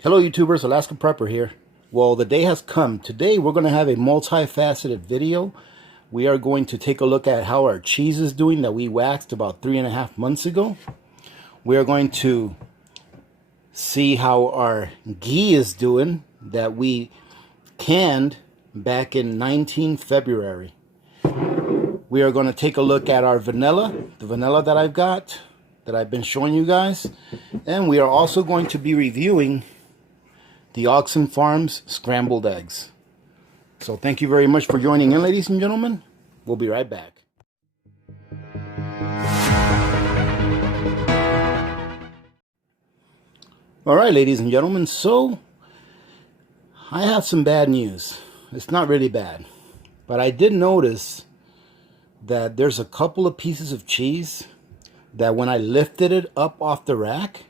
Hello YouTubers, Alaska Prepper here. Well, the day has come. Today we're going to have a multifaceted video. We are going to take a look at how our cheese is doing that we waxed about 3.5 months ago. We are going to see how our ghee is doing that we canned back in 19 February. We are going to take a look at our vanilla, the vanilla that I've got, that I've been showing you guys. And we are also going to be reviewing the Auxin Farms Scrambled Eggs. So thank you very much for joining in, ladies and gentlemen. We'll be right back. Alright, ladies and gentlemen, so I have some bad news. It's not really bad, but I did notice that there's a couple of pieces of cheese that when I lifted it up off the rack,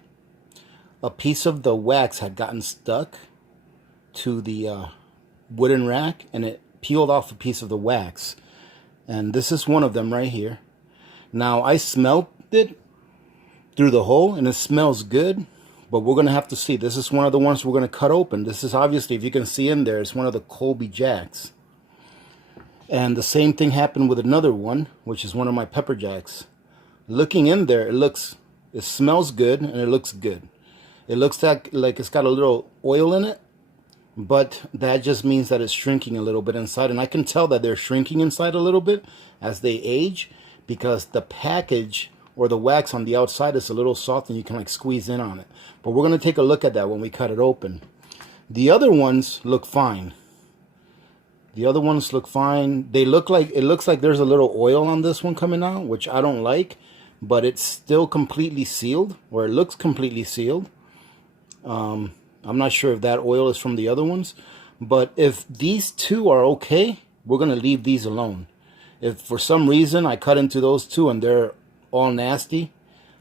a piece of the wax had gotten stuck to the wooden rack and it peeled off a piece of the wax. And this is one of them right here. Now I smelled it through the hole and it smells good, but we're going to have to see. This is one of the ones we're going to cut open. This is obviously, if you can see in there, it's one of the Colby Jacks. And the same thing happened with another one, which is one of my pepper jacks. Looking in there, it smells good and it looks good. It looks like it's got a little oil in it, but that just means that it's shrinking a little bit inside. And I can tell that they're shrinking inside a little bit as they age because the package or the wax on the outside is a little soft and you can like squeeze in on it. But we're going to take a look at that when we cut it open. The other ones look fine. The other ones look fine. It looks like there's a little oil on this one coming out, which I don't like, but it's still completely sealed, or it looks completely sealed. I'm not sure if that oil is from the other ones, but if these two are okay, we're going to leave these alone. If for some reason I cut into those two and they're all nasty,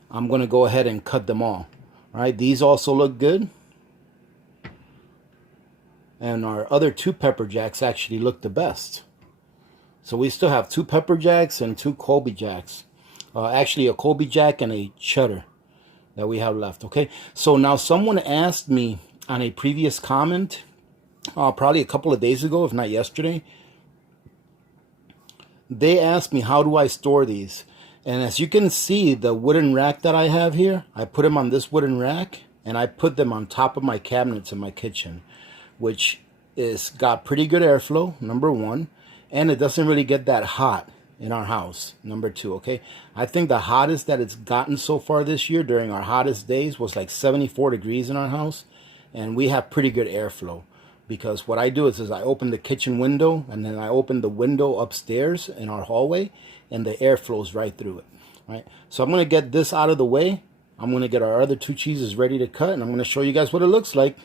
I'm going to go ahead and cut them all. All right, these also look good. And our other two pepper jacks actually look the best. So we still have two pepper jacks and two Colby jacks. Actually a Colby jack and a cheddar that we have left. Okay, so now someone asked me on a previous comment, probably a couple of days ago, if not yesterday, they asked me, how do I store these? And as you can see, the wooden rack that I have here, I put them on this wooden rack and I put them on top of my cabinets in my kitchen, which is got pretty good airflow, number one, and it doesn't really get that hot in our house, number two. Okay, I think the hottest that it's gotten so far this year during our hottest days was like 74 degrees in our house, and we have pretty good airflow because what I do is I open the kitchen window and then I open the window upstairs in our hallway and the air flows right through it. Right, so I'm going to get this out of the way. I'm going to get our other two cheeses ready to cut and I'm going to show you guys what it looks like.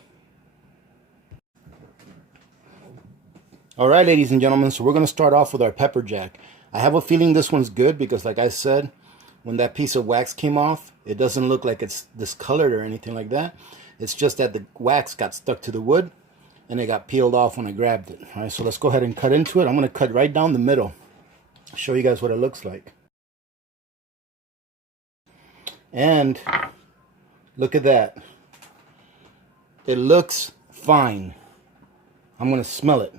Alright, ladies and gentlemen, so we're going to start off with our pepper jack. I have a feeling this one's good because, like I said, when that piece of wax came off, it doesn't look like it's discolored or anything like that. It's just that the wax got stuck to the wood and it got peeled off when I grabbed it. All right, so let's go ahead and cut into it. I'm going to cut right down the middle. Show you guys what it looks like. And look at that. It looks fine. I'm going to smell it.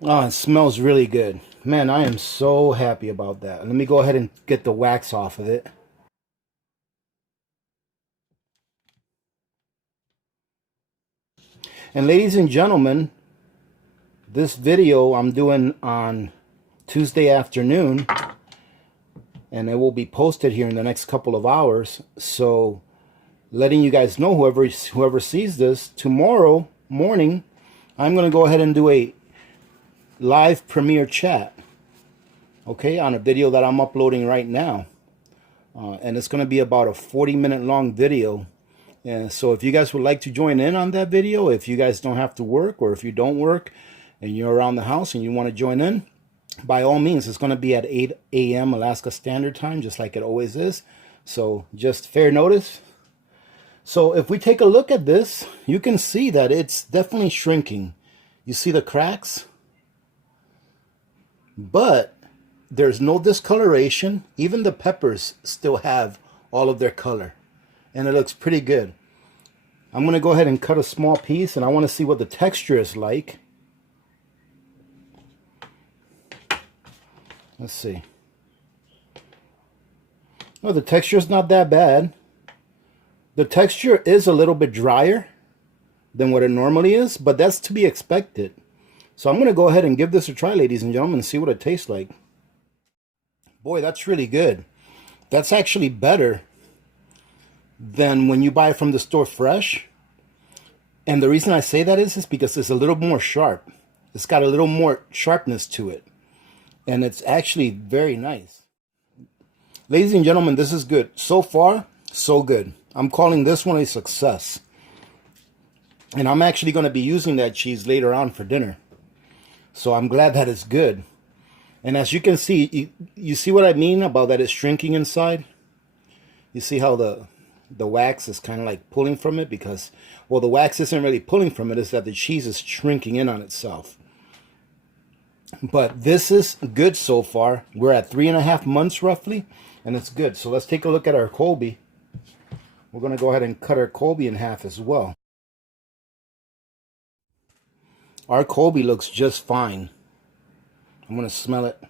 Oh, it smells really good. Man, I am so happy about that. Let me go ahead and get the wax off of it. And ladies and gentlemen, this video I'm doing on Tuesday afternoon, and it will be posted here in the next couple of hours. So letting you guys know, whoever sees this, tomorrow morning, I'm going to go ahead and do a live premiere chat, okay, on a video that I'm uploading right now, and it's going to be about a 40-minute long video. And so if you guys would like to join in on that video, if you guys don't have to work, or if you don't work and you're around the house and you want to join in, by all means, it's going to be at 8 a.m. Alaska Standard Time, just like it always is. So just fair notice. So if we take a look at this, you can see that it's definitely shrinking. You see the cracks? But there's no discoloration. Even the peppers still have all of their color. And it looks pretty good. I'm going to go ahead and cut a small piece, and I want to see what the texture is like. Let's see. Oh, the texture is not that bad. The texture is a little bit drier than what it normally is, but that's to be expected. So I'm going to go ahead and give this a try, ladies and gentlemen, and see what it tastes like. Boy, that's really good. That's actually better than when you buy it from the store fresh. And the reason I say that is because it's a little more sharp. It's got a little more sharpness to it. And it's actually very nice. Ladies and gentlemen, this is good. So far, so good. I'm calling this one a success. And I'm actually going to be using that cheese later on for dinner. So I'm glad that it's good. And as you can see, you see what I mean about that it's shrinking inside? You see how the wax is kind of like pulling from it? Because, well, the wax isn't really pulling from it. It's that the cheese is shrinking in on itself. But this is good so far. We're at 3.5 months roughly. And it's good. So let's take a look at our Colby. We're going to go ahead and cut our Colby in half as well. Our Colby looks just fine. I'm going to smell it.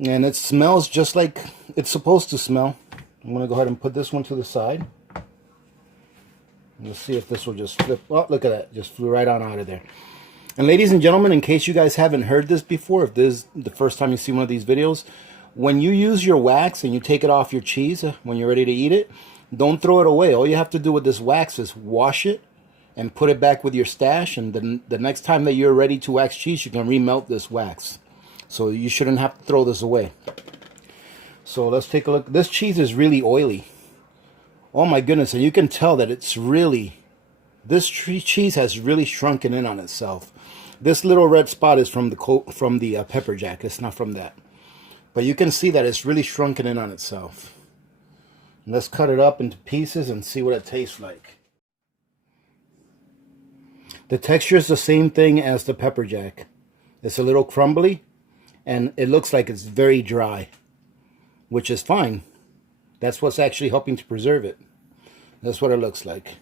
And it smells just like it's supposed to smell. I'm going to go ahead and put this one to the side. Let's see if this will just flip. Oh, look at that. Just flew right on out of there. And ladies and gentlemen, in case you guys haven't heard this before, if this is the first time you see one of these videos, when you use your wax and you take it off your cheese when you're ready to eat it, don't throw it away. All you have to do with this wax is wash it and put it back with your stash. And then the next time that you're ready to wax cheese, you can remelt this wax. So you shouldn't have to throw this away. So let's take a look. This cheese is really oily. Oh my goodness. And you can tell that it's really, this cheese has really shrunken in on itself. This little red spot is from the pepper jack. It's not from that. But you can see that it's really shrunken in on itself. Let's cut it up into pieces and see what it tastes like. The texture is the same thing as the pepper jack. It's a little crumbly and it looks like it's very dry, which is fine. That's what's actually helping to preserve it. That's what it looks like.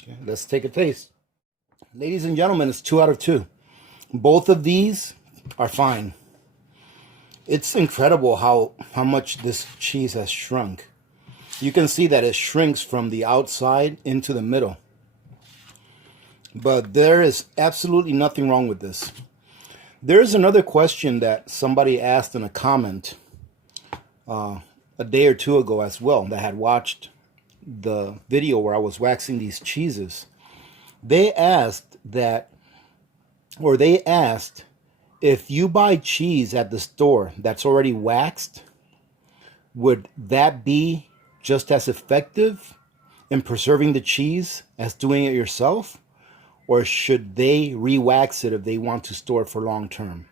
Okay, let's take a taste. Ladies and gentlemen, it's 2 out of 2. Both of these are fine. It's incredible how much this cheese has shrunk. You can see that it shrinks from the outside into the middle. But there is absolutely nothing wrong with this. There's another question that somebody asked in a comment a day or two ago as well that had watched the video where I was waxing these cheeses. They asked if you buy cheese at the store that's already waxed, would that be just as effective in preserving the cheese as doing it yourself? Or should they re-wax it if they want to store it for long term?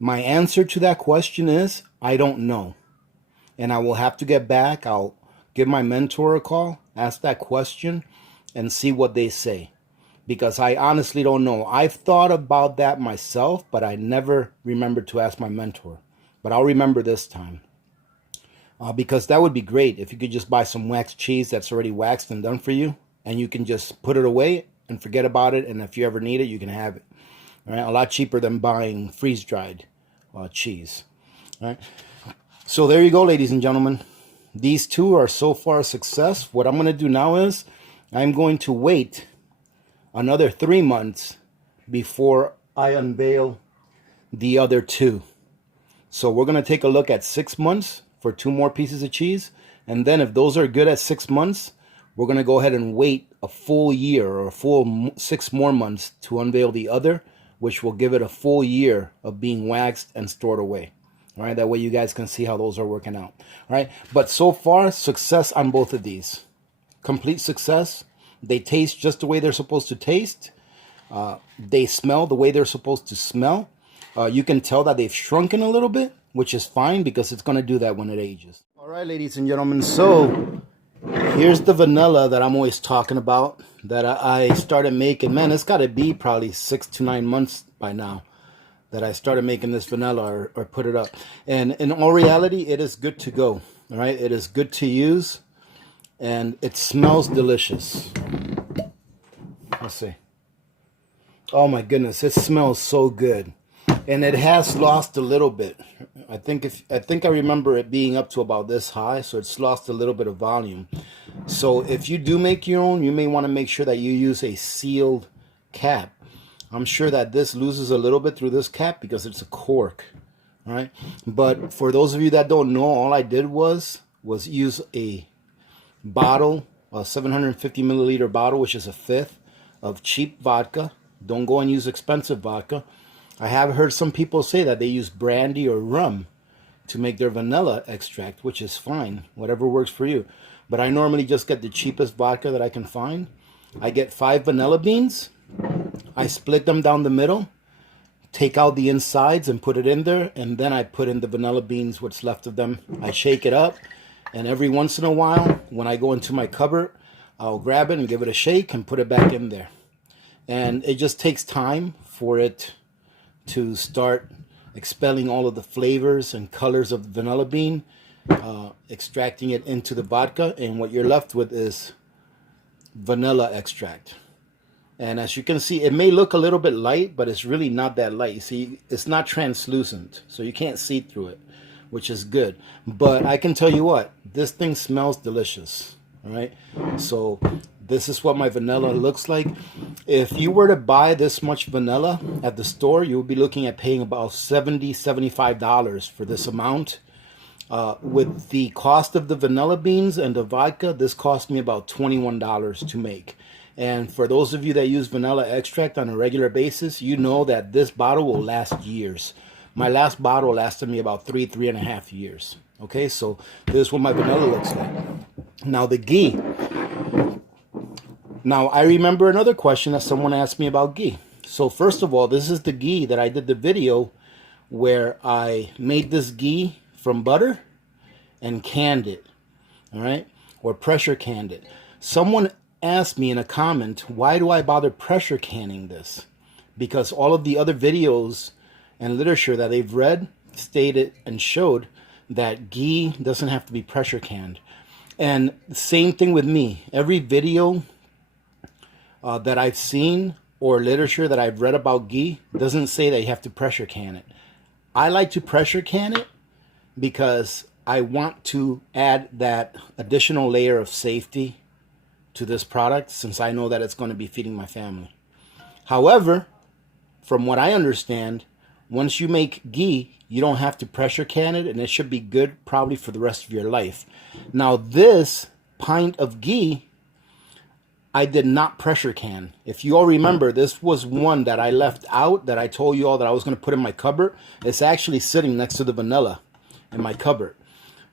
My answer to that question is, I don't know. And I will have to get back. I'll give my mentor a call, ask that question, and see what they say. Because I honestly don't know. I've thought about that myself, but I never remembered to ask my mentor. But I'll remember this time. Because that would be great if you could just buy some waxed cheese that's already waxed and done for you. And you can just put it away and forget about it. And if you ever need it, you can have it. All right? A lot cheaper than buying freeze-dried cheese. All right? So there you go, ladies and gentlemen. These two are so far a success. What I'm going to do now is I'm going to wait another 3 months before I unveil the other two. So we're going to take a look at 6 months for 2 more pieces of cheese. And then if those are good at 6 months, we're going to go ahead and wait a full year or a full 6 more months to unveil the other, which will give it a full year of being waxed and stored away. All right, that way you guys can see how those are working out. All right, but so far, success on both of these. Complete success. They taste just the way they're supposed to taste. They smell the way they're supposed to smell. You can tell that they've shrunken a little bit, which is fine because it's going to do that when it ages. All right, ladies and gentlemen, so here's the vanilla that I'm always talking about that I started making. Man, it's got to be probably 6 to 9 months by now that I started making this vanilla or put it up. And in all reality, it is good to go. All right, it is good to use, and it smells delicious. Let's see. Oh my goodness, it smells so good. And it has lost a little bit. I think I remember it being up to about this high, so it's lost a little bit of volume. So if you do make your own, you may want to make sure that you use a sealed cap. I'm sure that this loses a little bit through this cap because it's a cork, right? But for those of you that don't know, all I did was use a bottle, a 750 milliliter bottle, which is a fifth of cheap vodka. Don't go and use expensive vodka. I have heard some people say that they use brandy or rum to make their vanilla extract, which is fine, whatever works for you. But I normally just get the cheapest vodka that I can find. I get 5 vanilla beans. I split them down the middle, take out the insides and put it in there, and then I put in the vanilla beans, what's left of them. I shake it up, and every once in a while, when I go into my cupboard, I'll grab it and give it a shake and put it back in there. And it just takes time for it to start expelling all of the flavors and colors of the vanilla bean, extracting it into the vodka, and what you're left with is vanilla extract. And as you can see, it may look a little bit light, but it's really not that light. You see, it's not translucent, so you can't see through it, which is good. But I can tell you what, this thing smells delicious, all right? So this is what my vanilla looks like. If you were to buy this much vanilla at the store, you would be looking at paying about $70, $75 for this amount. With the cost of the vanilla beans and the vodka, this cost me about $21 to make. And for those of you that use vanilla extract on a regular basis, you know that this bottle will last years. My last bottle lasted me about 3.5 years. Okay, so this is what my vanilla looks like. Now the ghee. Now I remember another question that someone asked me about ghee. So first of all, this is the ghee that I did the video where I made this ghee from butter and canned it. All right, or pressure canned it. Someone asked me in a comment, why do I bother pressure canning this? Because all of the other videos and literature that they've read stated and showed that ghee doesn't have to be pressure canned. And same thing with me. Every video that I've seen or literature that I've read about ghee doesn't say that you have to pressure can it. I like to pressure can it because I want to add that additional layer of safety to this product, since I know that it's going to be feeding my family. However, from what I understand, once you make ghee, you don't have to pressure can it, and it should be good probably for the rest of your life. Now this pint of ghee, I did not pressure can. If you all remember, this was one that I left out that I told you all that I was going to put in my cupboard. It's actually sitting next to the vanilla in my cupboard.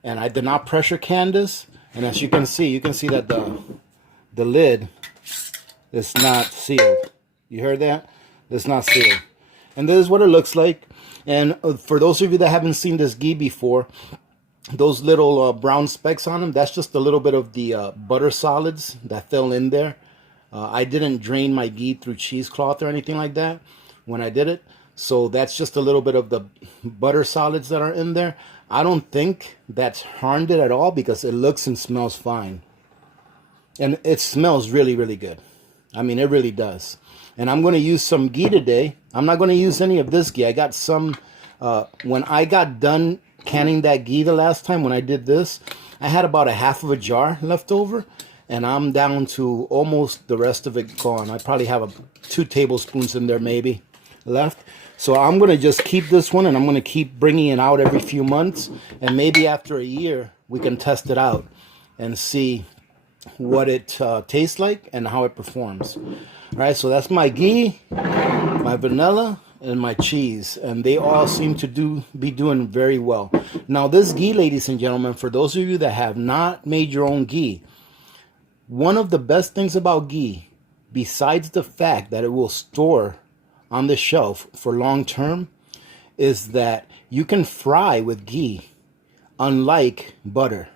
And I did not pressure can this. And as you can see that the lid is not sealed. You heard that? It's not sealed. And this is what it looks like. And for those of you that haven't seen this ghee before, those little brown specks on them, that's just a little bit of the butter solids that fell in there. I didn't drain my ghee through cheesecloth or anything like that when I did it. So that's just a little bit of the butter solids that are in there. I don't think that's harmed it at all because it looks and smells fine. And it smells really, really good. I mean, it really does. And I'm going to use some ghee today. I'm not going to use any of this ghee. I got some, when I got done canning that ghee the last time, when I did this, I had about a half of a jar left over. And I'm down to almost the rest of it gone. I probably have 2 tablespoons in there maybe left. So I'm going to just keep this one, and I'm going to keep bringing it out every few months. And maybe after a year, we can test it out and see what it tastes like and how it performs. All right, so that's my ghee, my vanilla, and my cheese, and they all seem to be doing very well. Now this ghee, ladies and gentlemen, for those of you that have not made your own ghee, one of the best things about ghee, besides the fact that it will store on the shelf for long term, is that you can fry with ghee, unlike butter.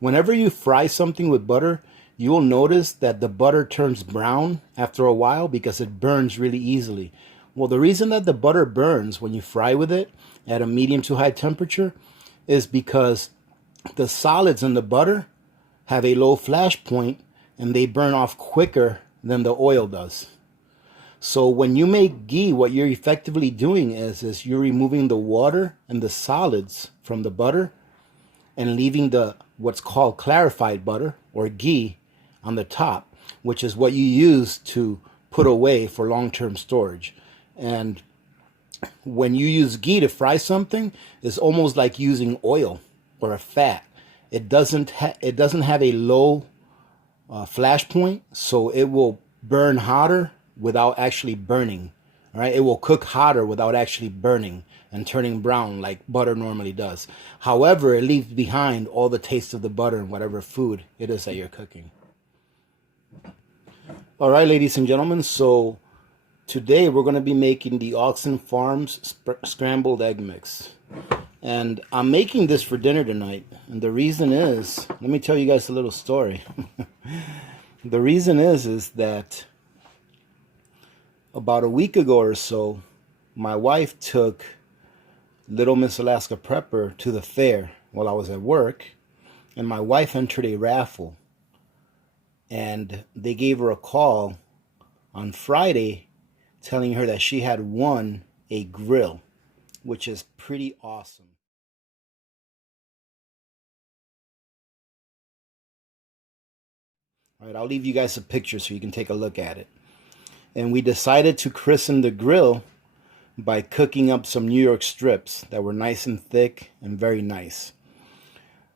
Whenever you fry something with butter, you will notice that the butter turns brown after a while because it burns really easily. Well, the reason that the butter burns when you fry with it at a medium to high temperature is because the solids in the butter have a low flash point and they burn off quicker than the oil does. So when you make ghee, what you're effectively doing is you're removing the water and the solids from the butter and leaving the what's called clarified butter or ghee on the top, which is what you use to put away for long-term storage. And when you use ghee to fry something, it's almost like using oil or a fat. It doesn't have a low flash point, so it will burn hotter without actually burning. All right, it will cook hotter without actually burning and turning brown like butter normally does. However, it leaves behind all the taste of the butter in whatever food it is that you're cooking. All right, ladies and gentlemen, so today we're going to be making the Auxin Farms Scrambled Egg Mix. And I'm making this for dinner tonight. And the reason is, let me tell you guys a little story. The reason is that about a week ago or so, my wife took Little Miss Alaska Prepper to the fair while I was at work. And my wife entered a raffle. And they gave her a call on Friday telling her that she had won a grill, which is pretty awesome. All right, I'll leave you guys a picture so you can take a look at it. And we decided to christen the grill by cooking up some New York strips that were nice and thick and very nice.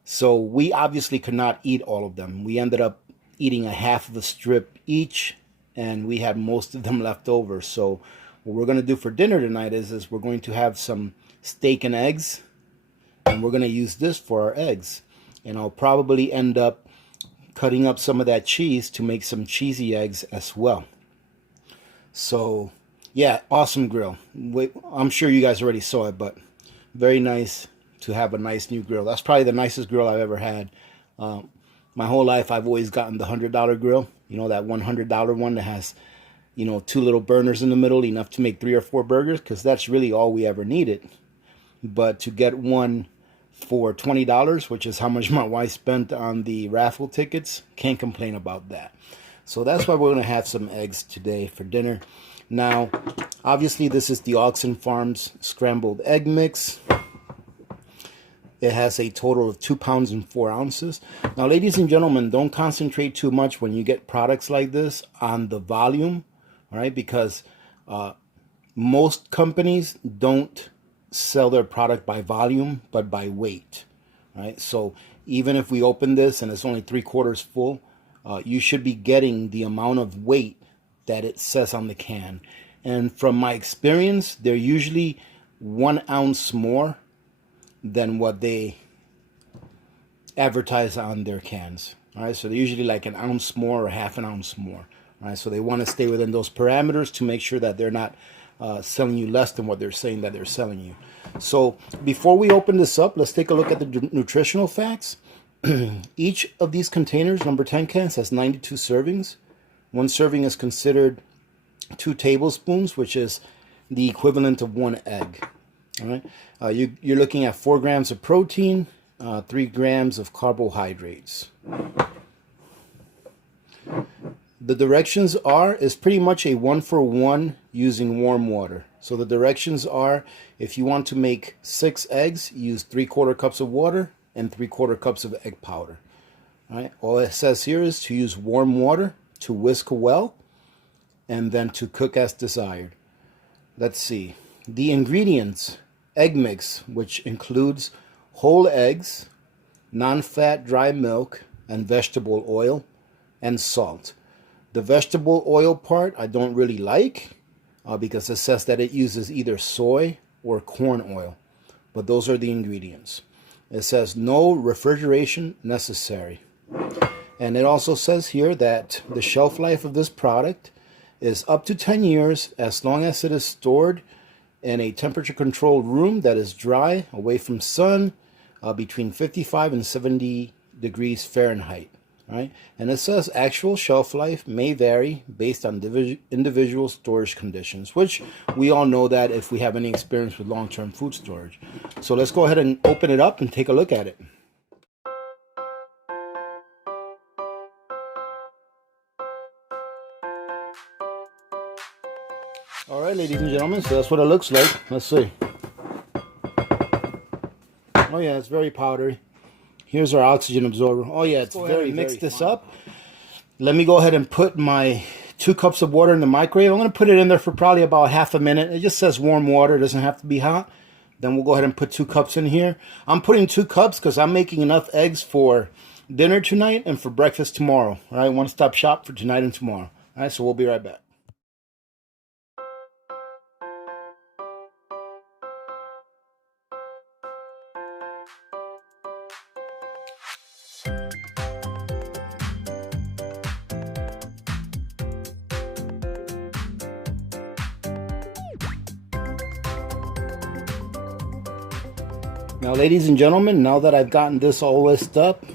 So we obviously could not eat all of them. We ended up eating a half of a strip each, and we had most of them left over. So what we're going to do for dinner tonight is we're going to have some steak and eggs, and we're going to use this for our eggs. And I'll probably end up cutting up some of that cheese to make some cheesy eggs as well. So yeah, awesome grill. I'm sure you guys already saw it, but very nice to have a nice new grill. That's probably the nicest grill I've ever had. My whole life, I've always gotten the $100 grill. You know, that $100 one that has, you know, 2 little burners in the middle, enough to make 3 or 4 burgers, because that's really all we ever needed. But to get one for $20, which is how much my wife spent on the raffle tickets, can't complain about that. So that's why we're going to have some eggs today for dinner. Now, obviously, this is the Auxin Farms Scrambled Egg Mix. It has a total of 2 pounds and 4 ounces. Now, ladies and gentlemen, don't concentrate too much when you get products like this on the volume, all right? Because most companies don't sell their product by volume, but by weight, right? So even if we open this and it's only 3/4 full, you should be getting the amount of weight that it says on the can. And from my experience, they're usually 1 ounce more than what they advertise on their cans. All right, so they're usually like 1 ounce more or half an ounce more. All right, so they want to stay within those parameters to make sure that they're not selling you less than what they're saying that they're selling you. So before we open this up, let's take a look at the nutritional facts. Each of these containers, number 10 cans, has 92 servings. 1 serving is considered 2 tablespoons, which is the equivalent of 1 egg. All right, you're looking at 4 grams of protein, 3 grams of carbohydrates. The directions is pretty much a 1-for-1 using warm water. So the directions are, if you want to make 6 eggs, use 3/4 cups of water and 3/4 cups of egg powder. All right, all it says here is to use warm water, to whisk well, and then to cook as desired. Let's see. The ingredients: egg mix, which includes whole eggs, non-fat dry milk, and vegetable oil, and salt. The vegetable oil part I don't really like because it says that it uses either soy or corn oil. But those are the ingredients. It says no refrigeration necessary. And it also says here that the shelf life of this product is up to 10 years as long as it is stored in a temperature-controlled room that is dry, away from sun, between 55 and 70 degrees Fahrenheit. right? And it says actual shelf life may vary based on individual storage conditions, which we all know that if we have any experience with long-term food storage. So let's go ahead and open it up and take a look at it. All right, ladies and gentlemen, so that's what it looks like. Let's see. Oh yeah, it's very powdery. Here's our oxygen absorber. Oh yeah, it's very mix this up. Let me go ahead and put my 2 cups of water in the microwave. I'm going to put it in there for probably about half a minute. It just says warm water. It doesn't have to be hot. Then we'll go ahead and put 2 cups in here. I'm putting 2 cups because I'm making enough eggs for dinner tonight and for breakfast tomorrow. All right, one-stop shop for tonight and tomorrow. All right, so we'll be right back. Now, ladies and gentlemen, now that I've gotten this all whisked up,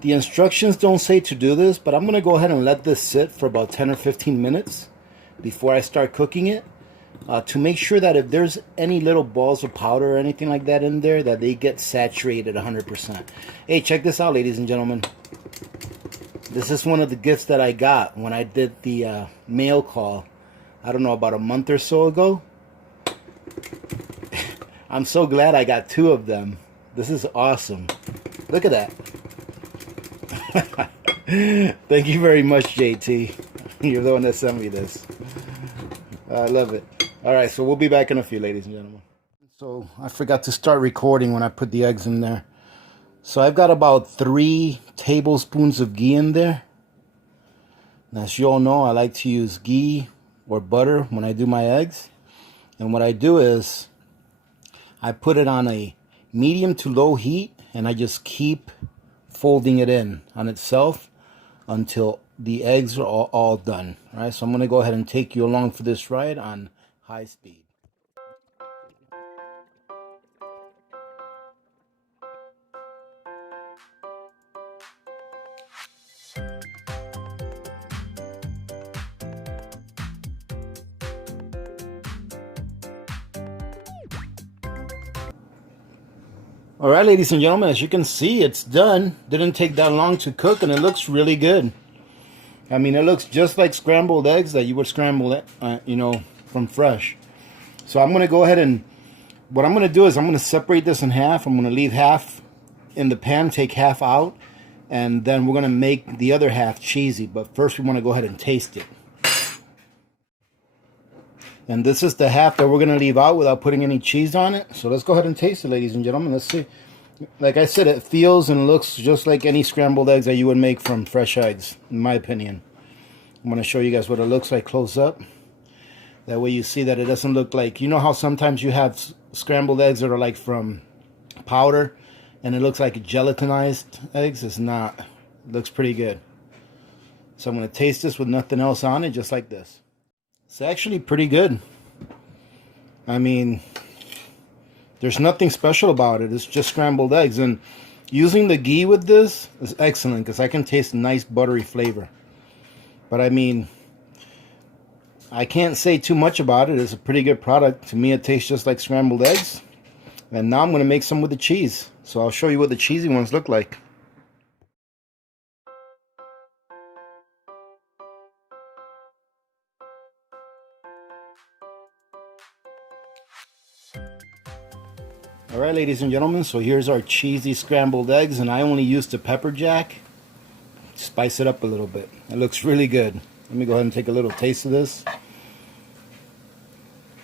the instructions don't say to do this, but I'm going to go ahead and let this sit for about 10 or 15 minutes before I start cooking it to make sure that if there's any little balls of powder or anything like that in there, that they get saturated 100%. Hey, check this out, ladies and gentlemen. This is one of the gifts that I got when I did the mail call, I don't know, about a month or so ago. I'm so glad I got 2 of them. This is awesome. Look at that. Thank you very much, JT. You're the one that sent me this. I love it. All right, so we'll be back in a few, ladies and gentlemen. So I forgot to start recording when I put the eggs in there. So I've got about 3 tablespoons of ghee in there. And as you all know, I like to use ghee or butter when I do my eggs. And what I do is I put it on a medium to low heat, and I just keep folding it in on itself until the eggs are all done. All right, so I'm going to go ahead and take you along for this ride on high speed. All right, ladies and gentlemen, as you can see, it's done. Didn't take that long to cook, and it looks really good. I mean, it looks just like scrambled eggs that you would scramble, you know, from fresh. So I'm going to go ahead and, what I'm going to do is I'm going to separate this in half. I'm going to leave half in the pan, take half out, and then we're going to make the other half cheesy. But first, we want to go ahead and taste it. And this is the half that we're going to leave out without putting any cheese on it. So let's go ahead and taste it, ladies and gentlemen. Let's see. Like I said, it feels and looks just like any scrambled eggs that you would make from fresh eggs, in my opinion. I'm going to show you guys what it looks like close up. That way you see that it doesn't look like, you know how sometimes you have scrambled eggs that are like from powder and it looks like gelatinized eggs? It's not. It looks pretty good. So I'm going to taste this with nothing else on it, just like this. It's actually pretty good. I mean, there's nothing special about it. It's just scrambled eggs. And using the ghee with this is excellent because I can taste a nice buttery flavor. But I mean, I can't say too much about it. It's a pretty good product. To me, it tastes just like scrambled eggs. And now I'm going to make some with the cheese. So I'll show you what the cheesy ones look like. Alright, ladies and gentlemen, so here's our cheesy scrambled eggs, and I only used the pepper jack. Spice it up a little bit. It looks really good. Let me go ahead and take a little taste of this.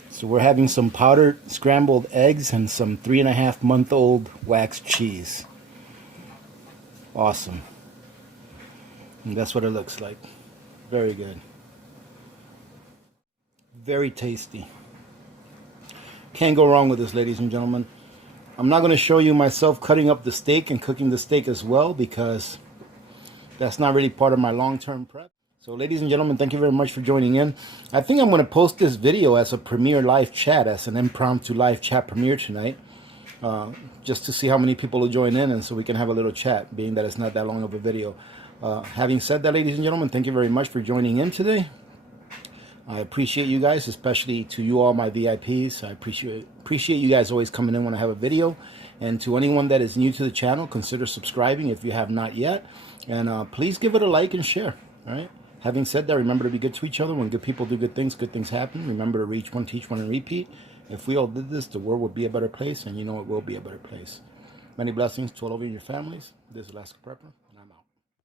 So we're having some powdered scrambled eggs and some 3.5-month-old wax cheese. Awesome. And that's what it looks like. Very good. Very tasty. Can't go wrong with this, ladies and gentlemen. I'm not going to show you myself cutting up the steak and cooking the steak as well because that's not really part of my long-term prep. So ladies and gentlemen, thank you very much for joining in. I think I'm going to post this video as a premiere live chat, as an impromptu live chat premiere tonight, just to see how many people will join in and so we can have a little chat, being that it's not that long of a video. Having said that, ladies and gentlemen, thank you very much for joining in today. I appreciate you guys, especially to you all, my VIPs. I appreciate you guys always coming in when I have a video. And to anyone that is new to the channel, consider subscribing if you have not yet. And please give it a like and share. All right. Having said that, remember to be good to each other. When good people do good things happen. Remember to reach one, teach one, and repeat. If we all did this, the world would be a better place, and you know it will be a better place. Many blessings to all of you and your families. This is Alaska Prepper.